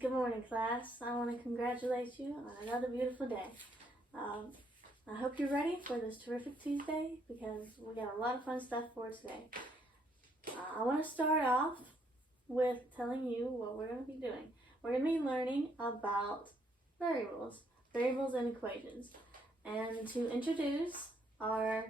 Good morning, class. I want to congratulate you on another beautiful day. I hope you're ready for this terrific Tuesday because we got a lot of fun stuff for today. I want to start off with telling you what we're going to be doing. We're going to be learning about variables and equations. And to introduce our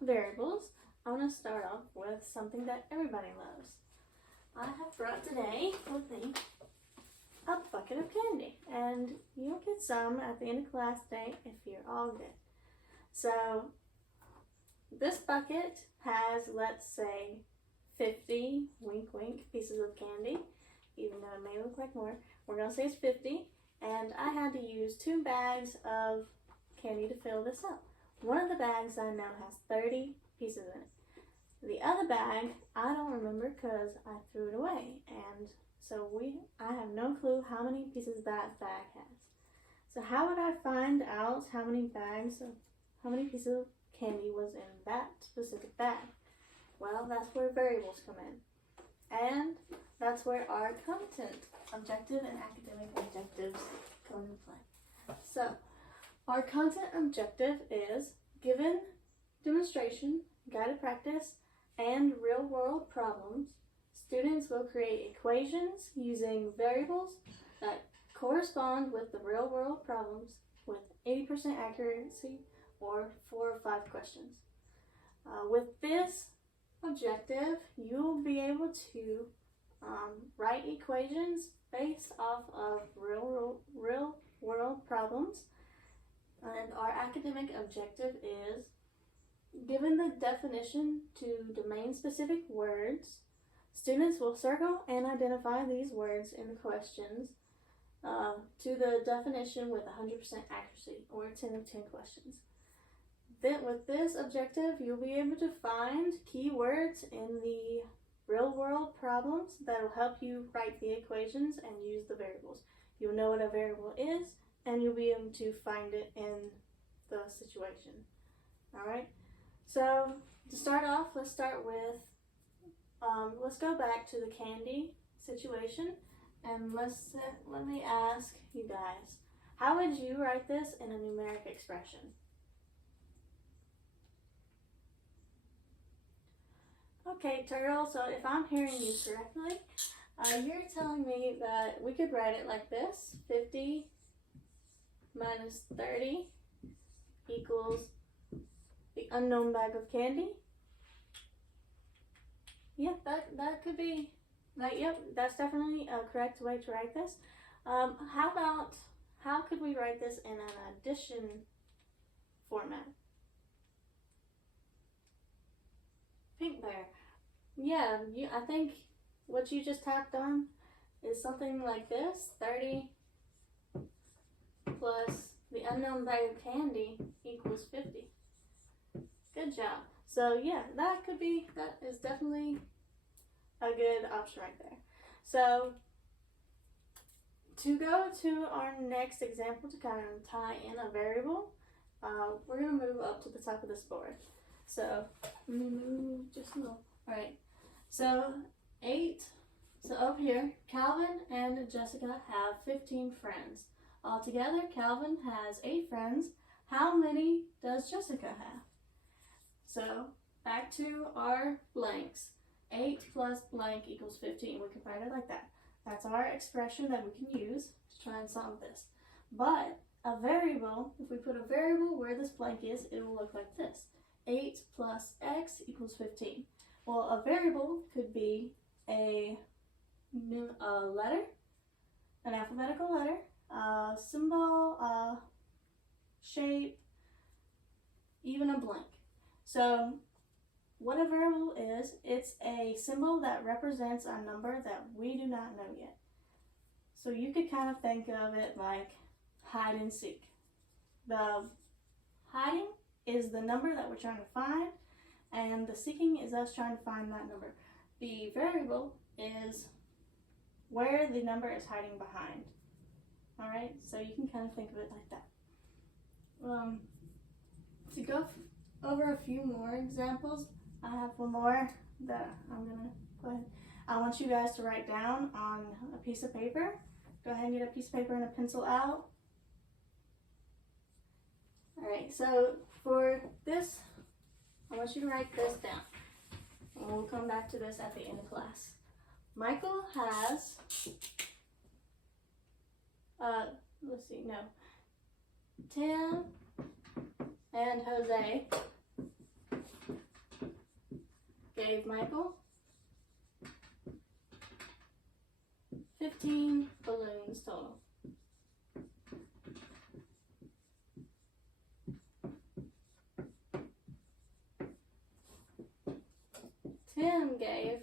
variables, I want to start off with something that everybody loves. I have brought today with me a bucket of candy, and you'll get some at the end of class day if you're all good. So this bucket has, let's say, 50 wink wink pieces of candy, even though it may look like more. We're going to say it's 50, and I had to use 2 bags of candy to fill this up. One of the bags I know has 30 pieces in it. The other bag, I don't remember because I threw it away, and so I have no clue how many pieces that bag has. So how would I find out how many pieces of candy was in that specific bag? Well, that's where variables come in. And that's where our content objective and academic objectives come into play. So our content objective is given demonstration, guided practice, and real-world problems. Students will create equations using variables that correspond with the real-world problems with 80% accuracy or 4 or 5 questions. With this objective, you will be able to write equations based off of real-world problems. And our academic objective is given the definition to domain-specific words. Students will circle and identify these words in the questions to the definition with 100% accuracy, or 10 of 10 questions. Then with this objective, you'll be able to find keywords in the real-world problems that will help you write the equations and use the variables. You'll know what a variable is, and you'll be able to find it in the situation. All right? So to start off, let's go back to the candy situation, and let me ask you guys, how would you write this in a numeric expression? Okay, Turtle, so if I'm hearing you correctly, you're telling me that we could write it like this: 50 minus 30 equals the unknown bag of candy. Yep, that could be, yep, that's definitely a correct way to write this. How could we write this in an addition format? Pink Bear. Yeah, I think what you just tapped on is something like this: 30 plus the unknown bag of candy equals 50. Good job. So yeah, that is definitely a good option right there. So to go to our next example to kind of tie in a variable, we're going to move up to the top of this board. So move just a little. All right. So up here, Calvin and Jessica have 15 friends. Altogether, Calvin has 8 friends. How many does Jessica have? So back to our blanks. 8 plus blank equals 15. We can write it like that. That's our expression that we can use to try and solve this. But a variable, if we put a variable where this blank is, it will look like this: 8 plus x equals 15. Well, a variable could be a letter, an alphabetical letter, a symbol, a shape, even a blank. So what a variable is, it's a symbol that represents a number that we do not know yet. So you could kind of think of it like hide and seek. The hiding is the number that we're trying to find, and the seeking is us trying to find that number. The variable is where the number is hiding behind. All right, so you can kind of think of it like that. To go over a few more examples, I have one more that I'm gonna go ahead. I want you guys to write down on a piece of paper go ahead and get a piece of paper and a pencil out. Alright, so for this, I want you to write this down. And we'll come back to this at the end of class. Michael has, let's see, no. Tim and Jose gave Michael 15 balloons total. Tim gave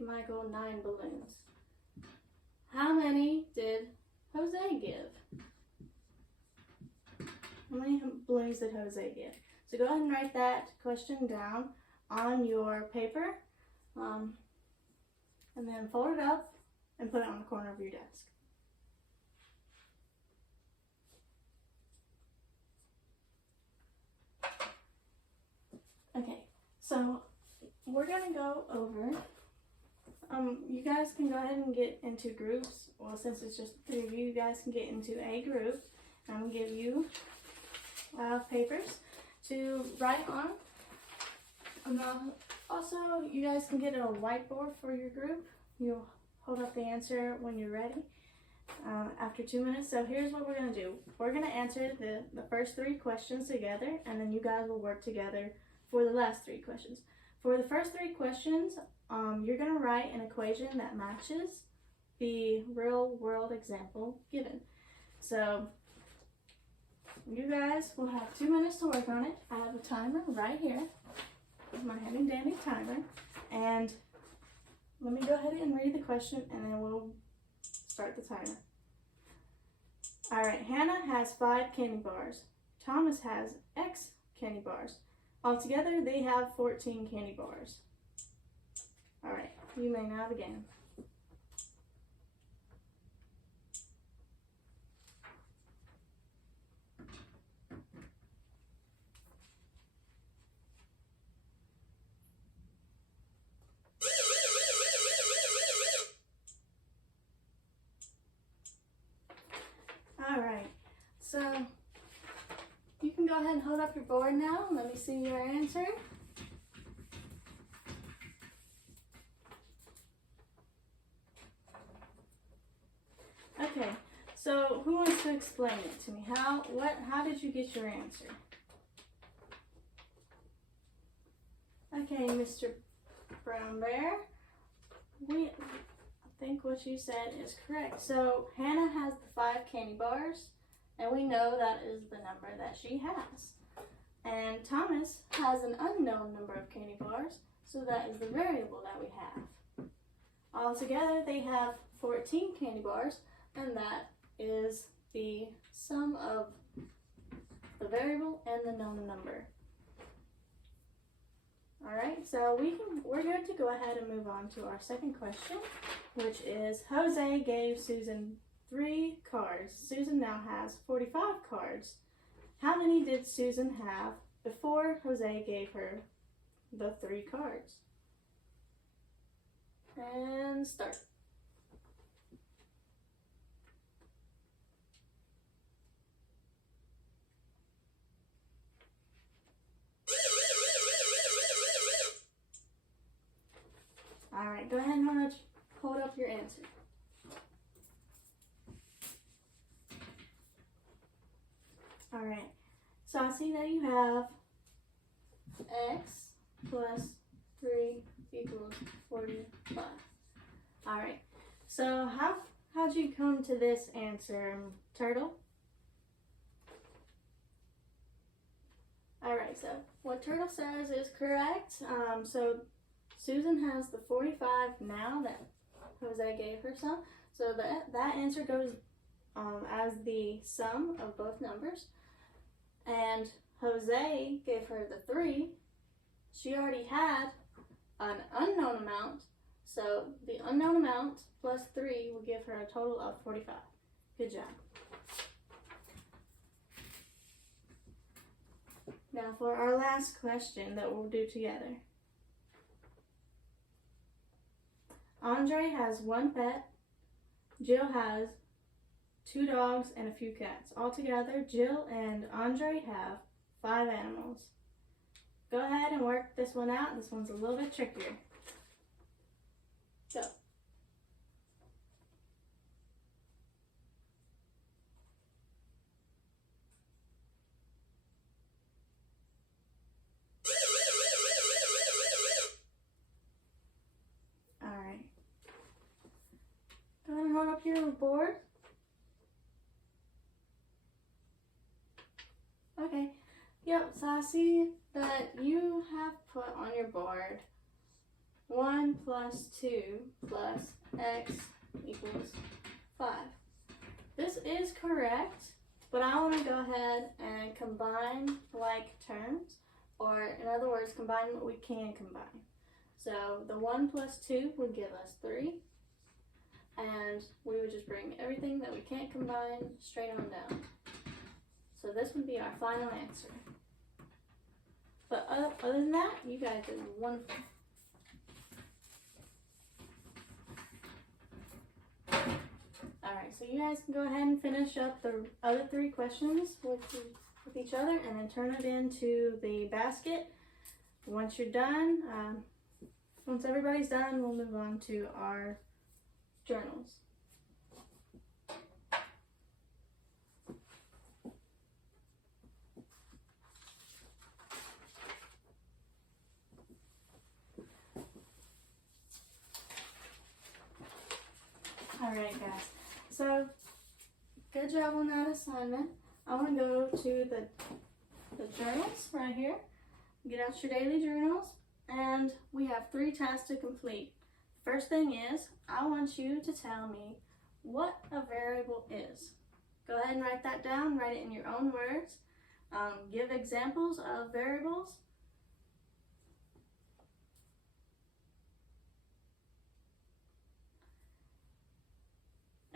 Michael 9 balloons. How many did Jose give? How many balloons did Jose give? So go ahead and write that question down on your paper, and then fold it up and put it on the corner of your desk. Okay, so we're gonna go over, you guys can go ahead and get into groups. Well, since it's just 3 of you, you guys can get into a group. I'm gonna give you papers to write on. Also, you guys can get a whiteboard for your group. You'll hold up the answer when you're ready after 2 minutes. So here's what we're going to do. We're going to answer the first 3 questions together, and then you guys will work together for the last 3 questions. For the first 3 questions, you're going to write an equation that matches the real world example given. So you guys will have 2 minutes to work on it. I have a timer right here with my handy dandy timer, and let me go ahead and read the question and then we'll start the timer. Alright, Hannah has 5 candy bars. Thomas has X candy bars. Altogether, they have 14 candy bars. Alright, you may now begin. Alright, so you can go ahead and hold up your board now. Let me see your answer. Okay, so who wants to explain it to me? How did you get your answer? Okay, Mr. Brown Bear, I think what you said is correct. So Hannah has the 5 candy bars, and we know that is the number that she has. And Thomas has an unknown number of candy bars, so that is the variable that we have. Altogether, they have 14 candy bars, and that is the sum of the variable and the known number. Alright, so we're going to go ahead and move on to our second question, which is Jose gave Susan 3 cards. Susan now has 45 cards. How many did Susan have before Jose gave her the 3 cards? And start. Alright, go ahead and hold up your answer. Alright, so I see that you have x plus 3 equals 45. Alright, so how'd you come to this answer, Turtle? Alright, so what Turtle says is correct. So Susan has the 45 now that Jose gave her some. So that answer goes as the sum of both numbers. And Jose gave her the 3. She already had an unknown amount. So the unknown amount plus 3 will give her a total of 45. Good job. Now for our last question that we'll do together. Andre has 1 pet. Jill has 2 dogs and a few cats. Altogether, Jill and Andre have 5 animals. Go ahead and work this one out. This one's a little bit trickier. Go. Alright. Go ahead and hold up your board. Okay. Yep, so I see that you have put on your board 1 plus 2 plus x equals 5. This is correct, but I want to go ahead and combine like terms, or in other words, combine what we can combine. So the 1 plus 2 would give us 3, and we would just bring everything that we can't combine straight on down. So this would be our final answer. But other than that, you guys did wonderful. Alright, so you guys can go ahead and finish up the other 3 questions with each other and then turn it into the basket. Once you're done, once everybody's done, we'll move on to our journals. Alright guys, so good job on that assignment. I want to go to the journals right here. Get out your daily journals, and we have 3 tasks to complete. First thing is, I want you to tell me what a variable is. Go ahead and write that down, write it in your own words. Give examples of variables.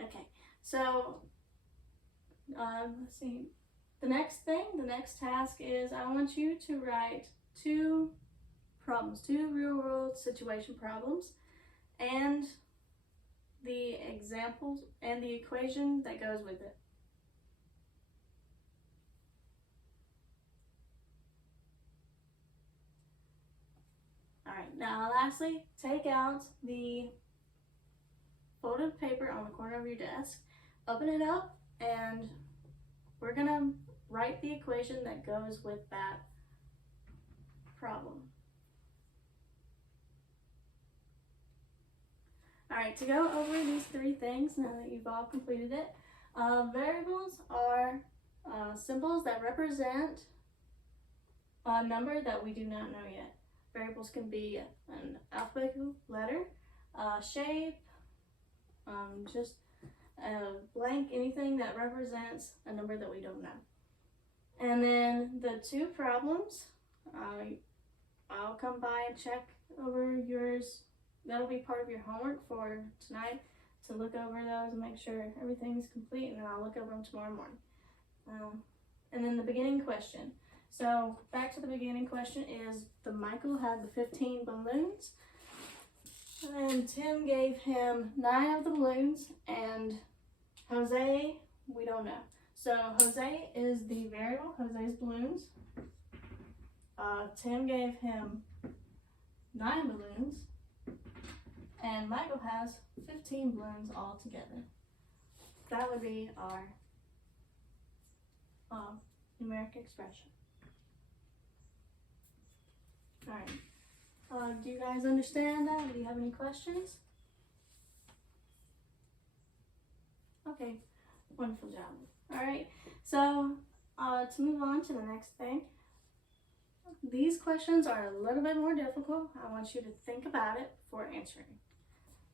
Okay, so let's see. The next task is I want you to write 2 problems, 2 real world situation problems, and the examples and the equation that goes with it. Alright, now lastly, take out the folded paper on the corner of your desk, open it up, and we're gonna write the equation that goes with that problem. Alright, to go over these 3 things now that you've all completed it, variables are symbols that represent a number that we do not know yet. Variables can be an alphabetical letter, shape, just a blank, anything that represents a number that we don't know. And then the 2 problems, I'll come by and check over yours. That'll be part of your homework for tonight, to look over those and make sure everything's complete, and then I'll look over them tomorrow morning. And then the beginning question. So back to the beginning question is, Michael had the 15 balloons, and Tim gave him 9 of the balloons, and Jose, we don't know. So Jose is the variable, Jose's balloons. Tim gave him 9 balloons, and Michael has 15 balloons all together. That would be our numeric expression. Alright, do you guys understand that? Do you have any questions? Okay, wonderful job. Alright, so to move on to the next thing, these questions are a little bit more difficult. I want you to think about it before answering.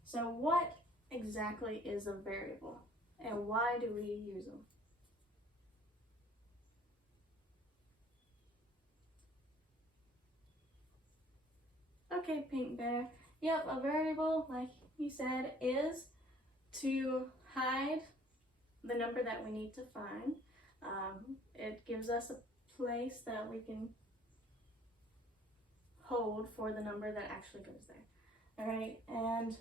So what exactly is a variable, and why do we use them? Okay, Pink Bear. Yep, a variable, like you said, is to hide the number that we need to find. It gives us a place that we can hold for the number that actually goes there. All right, and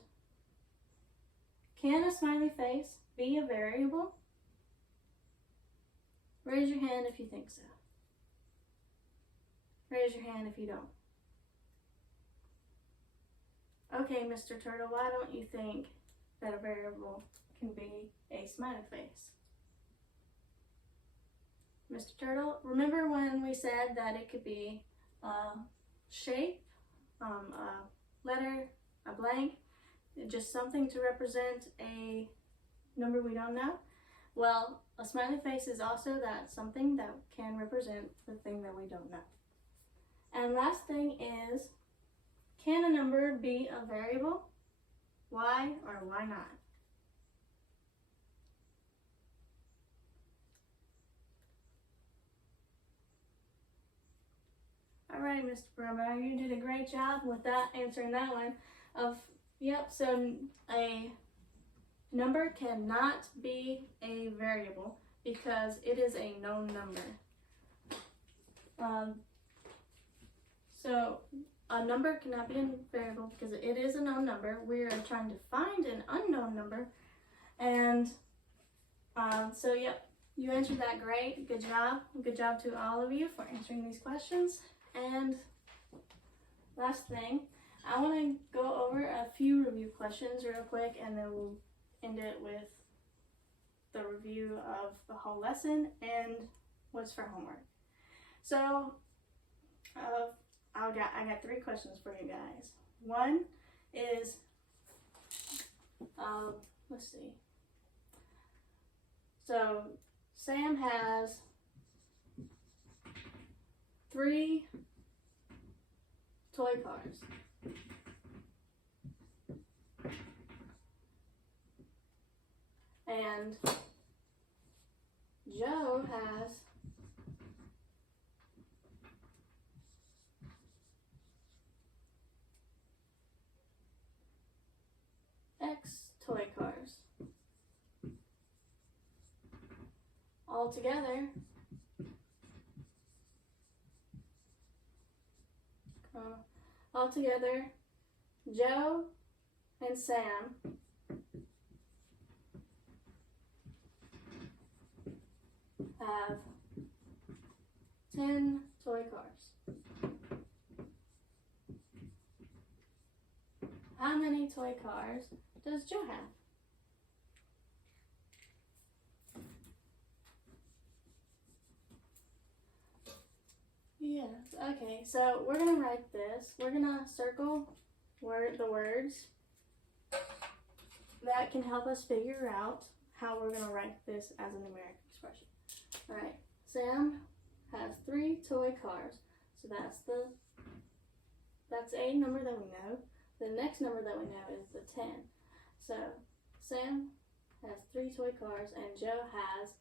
can a smiley face be a variable? Raise your hand if you think so. Raise your hand if you don't. Okay, Mr. Turtle, why don't you think that a variable can be a smiley face? Mr. Turtle, remember when we said that it could be a shape, a letter, a blank, just something to represent a number we don't know? Well, a smiley face is also that something that can represent the thing that we don't know. And last thing is, can a number be a variable? Why or why not? All right, Mr. Brownbaugh, you did a great job with that, answering that one. Yep, so a number cannot be a variable because it is a known number. So a number cannot be a variable because it is a known number. We are trying to find an unknown number. And so, yep, you answered that great. Good job. Good job to all of you for answering these questions. And last thing, I want to go over a few review questions real quick, and then we'll end it with the review of the whole lesson and what's for homework. So, I got 3 questions for you guys. One is, let's see. So, Sam has 3 toy cars. And Joe has 6 toy cars. Altogether, Joe and Sam have 10 toy cars. How many toy cars does Joe have? Yes, okay, so we're going to write this. We're going to circle the words that can help us figure out how we're going to write this as a numeric expression. All right, Sam has 3 toy cars, so that's a number that we know. The next number that we know is the 10. So Sam has 3 toy cars and Joe has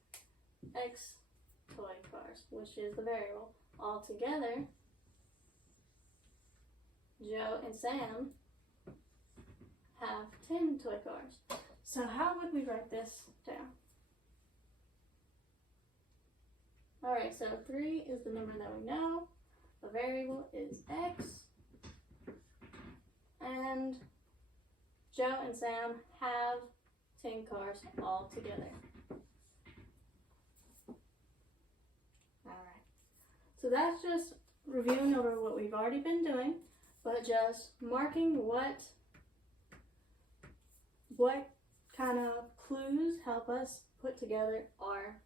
X toy cars, which is the variable. Altogether, Joe and Sam have 10 toy cars. So how would we write this down? Alright, so 3 is the number that we know. The variable is X. And Joe and Sam have 10 cars all together. Alright, so that's just reviewing over what we've already been doing, but just marking what kind of clues help us put together our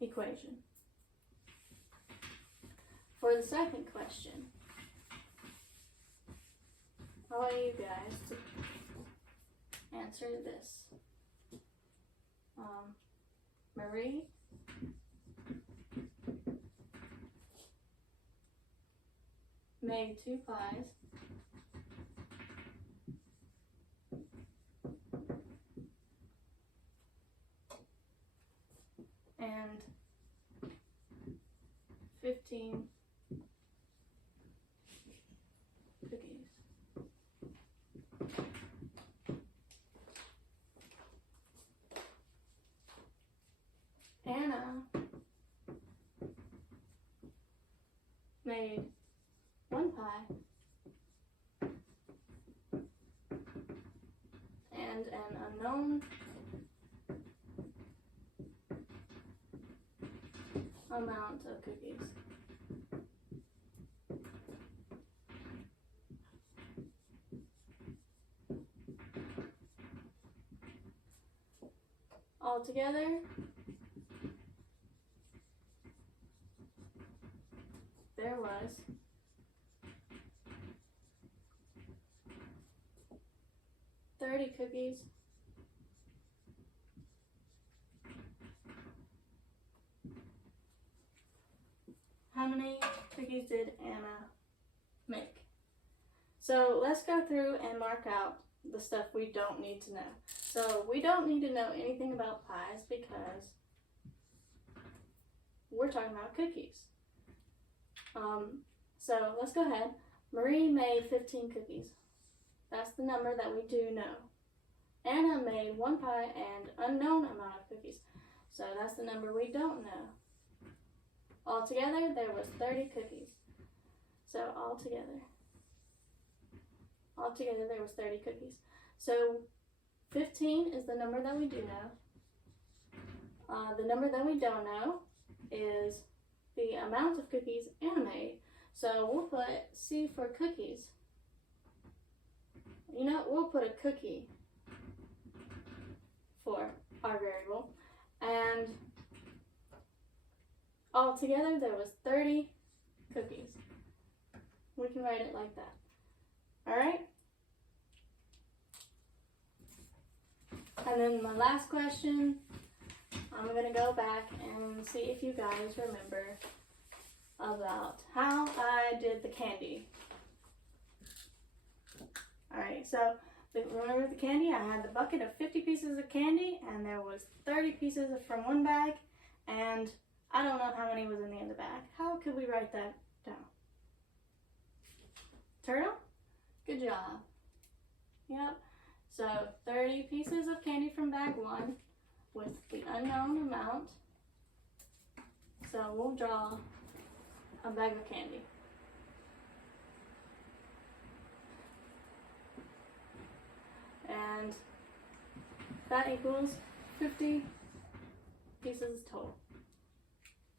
equation. For the second question, I want you guys to answer this. Marie made 2 pies and 15 cookies. Anna made 1 pie and an unknown amount of cookies. Altogether, there was 30 cookies How many cookies did Anna make? So let's go through and mark out the stuff we don't need to know. So we don't need to know anything about pies because we're talking about cookies. So let's go ahead. Marie made 15 cookies. That's the number that we do know. Anna made 1 pie and unknown amount of cookies. So that's the number we don't know. Altogether, there was 30 cookies. So altogether there was 30 cookies. So 15 is the number that we do know. The number that we don't know is the amount of cookies Anna made. So we'll put C for cookies. You know, we'll put a cookie for our variable. And altogether there was 30 cookies. We can write it like that. Alright? And then my last question, I'm going to go back and see if you guys remember about how I did the candy. Alright, so remember the candy? I had the bucket of 50 pieces of candy and there was 30 pieces from one bag and I don't know how many was in the other bag. How could we write that down? Turtle? Good job. Yep. So 30 pieces of candy from bag 1 with the unknown amount. So we'll draw a bag of candy. And that equals 50 pieces total.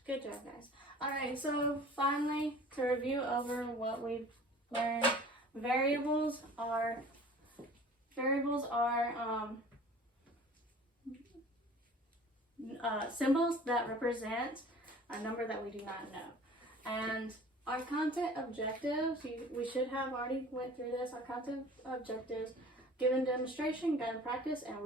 Good job, guys. Alright, so finally, to review over what we've learned, variables are symbols that represent a number that we do not know. And our content objectives, we should have already went through this. Our content objectives, given demonstration, guided practice, and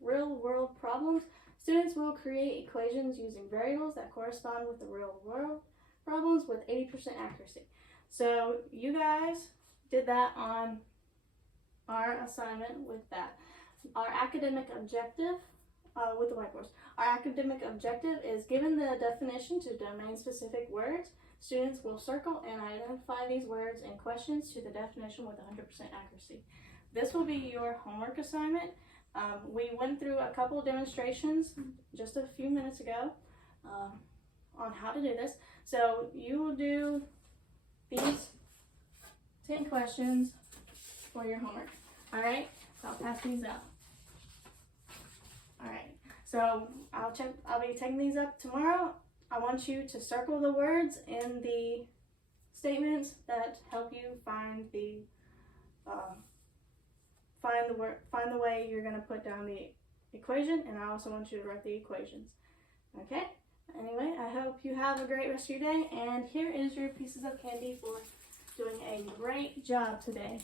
real-world problems, students will create equations using variables that correspond with the real-world problems with 80% accuracy. So you guys did that on our assignment with that. Our academic objective with the whiteboards. Our academic objective is given the definition to domain-specific words, students will circle and identify these words in questions to the definition with 100% accuracy. This will be your homework assignment. We went through a couple of demonstrations just a few minutes ago on how to do this. So you will do these 10 questions for your homework. All right, so I'll pass these out. All right, so I'll be taking these up tomorrow. I want you to circle the words in the statements that help you find the find the way you're going to put down the equation, and I also want you to write the equations. Okay? Anyway, I hope you have a great rest of your day, and here is your pieces of candy for doing a great job today.